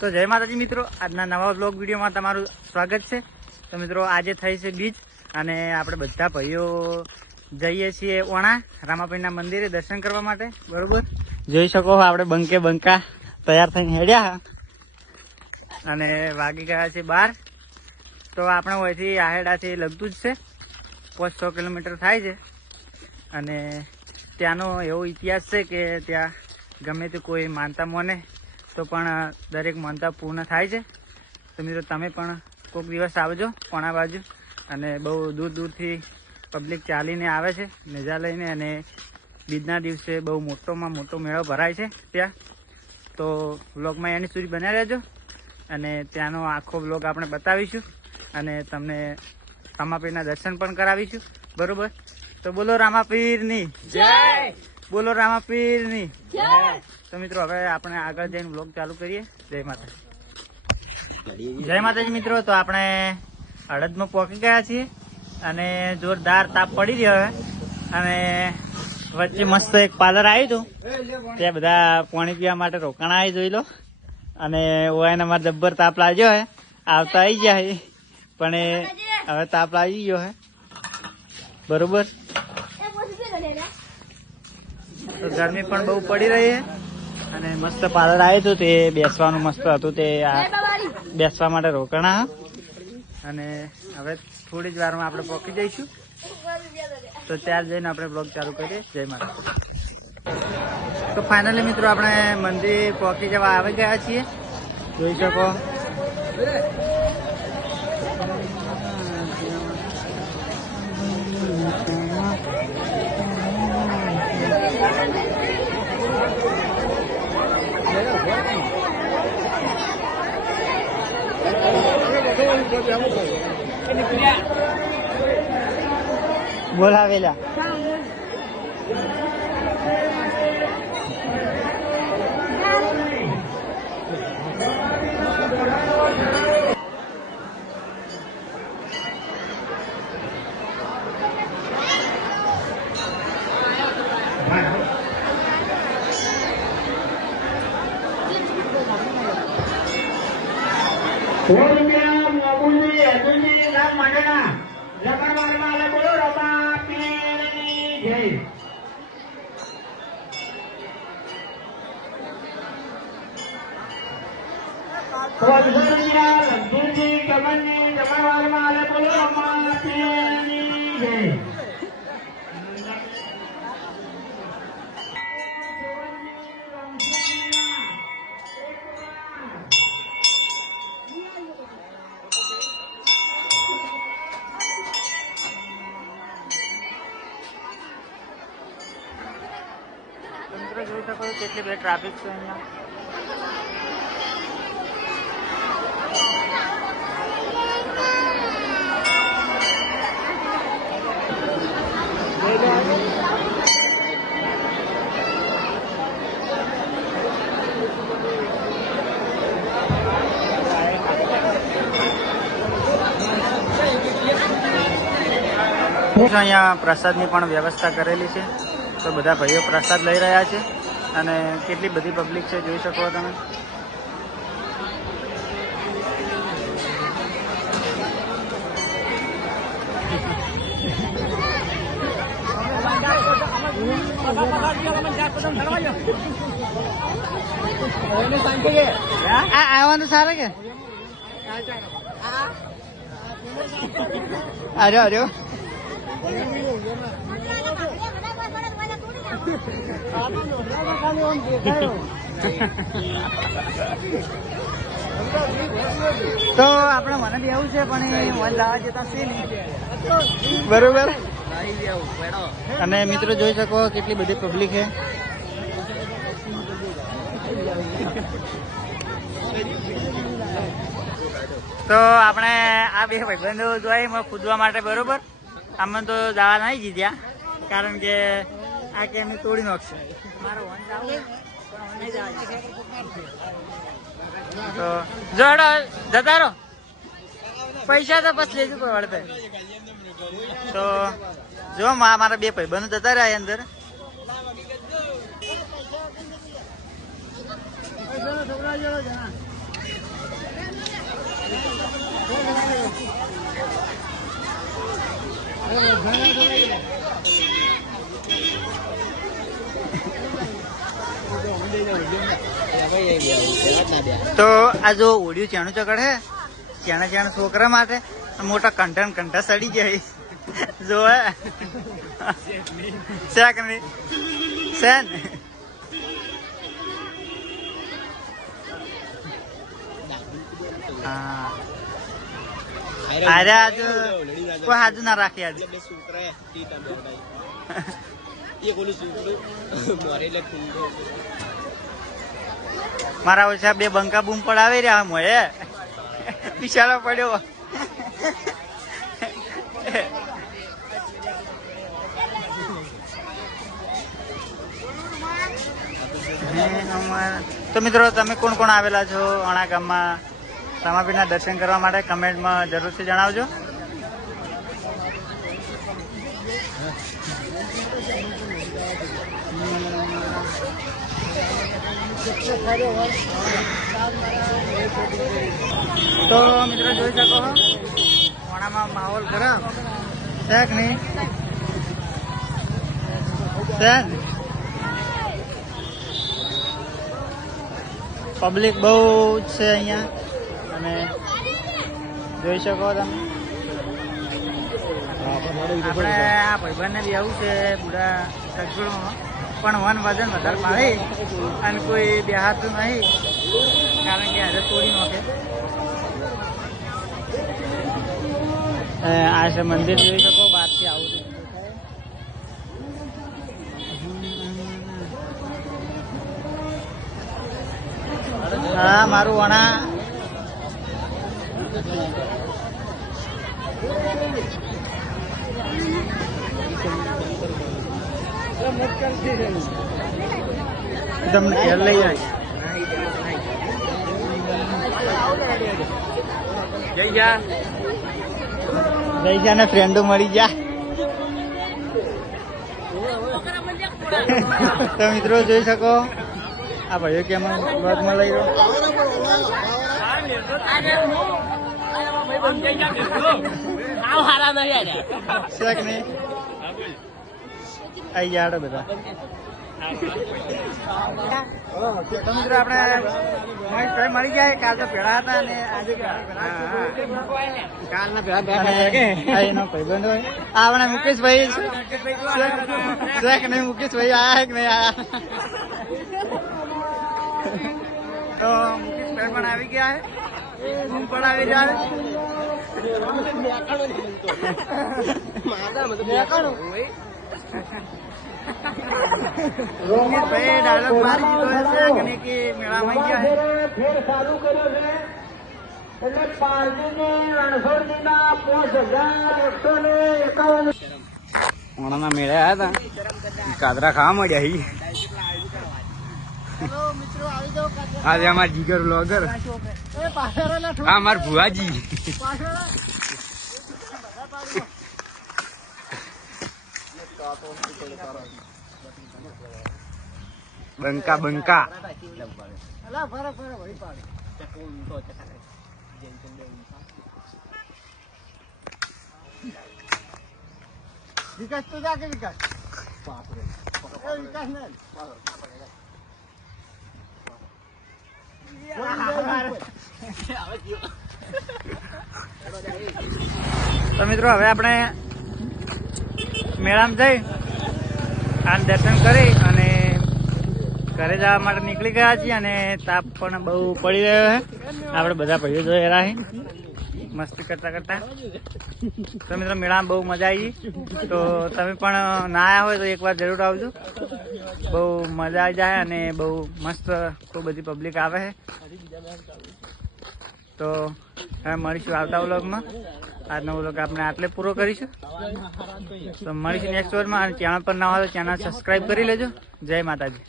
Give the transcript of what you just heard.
તો જય માતાજી મિત્રો, આજના નવા બ્લોગ વિડીયોમાં તમારું સ્વાગત છે। તો મિત્રો આજે થઈ છે બીજ અને આપણે બધા ભાઈઓ જઈએ છીએ ઓણા રામાપીરના મંદિરે દર્શન કરવા માટે। બરોબર, જોઈ શકો આપણે બંકે બંકા તૈયાર થઈને હેડ્યા અને વાગી ગયા છે 12। તો આપણે અહીંથી આહેડાથી લગતું જ છે, 500 કિલોમીટર થાય છે અને ત્યાંનો એવો ઇતિહાસ છે કે ત્યાં ગમે તે કોઈ માનતા મોને તો પણ દરેક માનતા પૂર્ણ થાય છે। તો મિત્રો તમે પણ કોઈક દિવસ આવજો કોણા બાજુ, અને બહુ દૂર દૂરથી પબ્લિક ચાલીને આવે છે નેજા લઈને, અને બીજના દિવસે બહુ મોટોમાં મોટો મેળો ભરાય છે ત્યાં। તો વ્લોગમાં એની સુધી બન્યા રહેજો અને ત્યાંનો આખો વ્લોગ આપણે બતાવીશું અને તમને રામાપીરના દર્શન પણ કરાવીશું। બરોબર, તો બોલો રામાપીરની જય, બોલો રામાપીરની જય। તો મિત્રો હવે આપણે આગળ જઈને વ્લોગ ચાલુ કરીએ। જય માતાજી, જય માતાજી મિત્રો। તો આપણે હળદમાં પહોંચી ગયા છીએ અને જોરદાર તાપ પડી રહ્યો છે અને વચ્ચે મસ્ત એક પાર્લર આવ્યું હતું, ત્યાં બધા પાણી પીવા માટે રોકાણ આવી, જોઈ લો। અને ઓયાને મારે જબ્બર તાપ લાગ્યો હે, આવતા આવી ગયા છે પણ હવે તાપ લાગી ગયો હે। બરોબર, તો ગરમી પણ બહુ પડી રહી છે અને મસ્ત પાર્લર આવ્યું હતું, તે બેસવાનું મસ્ત હતું, તે બેસવા માટે રોકાણા અને હવે થોડી જ વારમાં આપણે પહોંચી જઈશું। તો ત્યાં જઈને આપણે બ્લોગ ચાલુ કરીએ। જય માતા। તો ફાઇનલી મિત્રો આપણે મંદિર પહોંચી જવા આવી ગયા છીએ, જોઈ શકો। બોલાવેલા જોઈ શકો કેટલી બધી ટ્રાફિક છે અહીંયા। અહીંયા પ્રસાદની પણ વ્યવસ્થા કરેલી છે, તો બધા ભાઈઓ પ્રસાદ લઈ રહ્યા છે અને કેટલી બધી પબ્લિક છે જોઈ શકો તમે। આવવાનું સારું કે આજો આજો તો આપણે મને બી આવું છે પણ મન લાવવા જતા છે નહીં। બરોબર, અને મિત્રો જોઈ શકો કેટલી બધી પબ્લિક છે। તો આપણે આ બે ભાઈબંધો જોઈ કૂદવા માટે, બરોબર, આમાં તો જવા નહીં જીત્યા કારણ કે આ કે એમને તોડી નાખશે। મારો તો જોડો જતા રહો, પૈસા તો પછી લેજો કોઈ વળતે। તો જો મારા બે ભાઈબંધો જતા રહ્યા અંદર। તો આ જો ઓડિયું ચાણું ચકડ હે ચાણા છોકરા માટે મોટા કંઠા સડી જાય જો શેક નહીં શેન હા અરે આજ કોઈ હાજુ ના રાખી આજ મારા ઓછા બે બંકા બૂમ પડાવે રહ્યા મોએ બિચારો પડ્યો તો મિત્રો તમે કોણ કોણ આવેલા છો અણા ગામમાં રામાપીરના દર્શન કરવા માટે કમેન્ટમાં જરૂરથી જણાવજો. તો મિત્રો જોઈ શકો ઓણામાં માહોલ ગરમ છે કે નહીં છે પબ્લિક બહુ છે અહીંયા અને જોઈ શકો તમે આપણે આ ભાઈબંધને બી આવું છે બુઢા સગવડમાં પણ વજન વધારે પાડે અને કોઈ બેહાતું નહીં કારણ કે હારે તોડી નાખે. આ છે મંદિર જોઈ શકો બહારથી આવું હા મારું વણા તમને ઘેર લઈ જાય જઈ જા ને ફ્રેન્ડો મળી જા. તો મિત્રો જોઈ શકો આ ભાઈઓ કેમ વર્ગમાં લઈ ગયો શેક નહીં આઈ યાર બધા. તો મિત્રો આપણે મળી જાય કાલ તો ભેળા હતા અને આજે કાલના ભેળા એનો ભાઈબંધ હોય આપણે મુકેશભાઈ શેક નહીં મુકેશભાઈ આયા કે નહીં આયા તો મુકેશભાઈ પણ આવી ગયા હે હું પણ આવી જાય ડાયલોગ મારી દીધો છે કે મેળામાં ગયા ઓણાના મેળે આવ્યા હતા કાદરા ખાવા મળ્યા આજે અમાર જીગર બ્લોગર હા અમાર ભુવાજી બંકા બંકા વિકાસ તો જા કે વિકાસ વિકાસ ને તો મિત્રો હવે આપણે મેળામાં જઈ અને દર્શન કરી અને ઘરે જવા માટે નીકળી ગયા છીએ અને તાપ પણ બહુ પડી રહ્યો છે. આપણે બધા ભાઈઓ જોઈ રહ્યા મસ્તી કરતા કરતા. તો મિત્રો મેળામાં બહુ મજા આવી તો તમે પણ ના આવ્યા હોય તો એકવાર જરૂર આવજો. બહુ મજા આવી જાય અને બહુ મસ્ત ખૂબ બધી પબ્લિક આવે છે. તો હવે મળીશું આવતા વ્લોગમાં. આજનો વ્લોગ આપણે આટલે પૂરો કરીશું. તો મળીશું નેક્સ્ટ વ્લોગમાં. અને ચેનલ પર ના હોય તો ચેનલ સબસ્ક્રાઈબ કરી લેજો. જય માતાજી.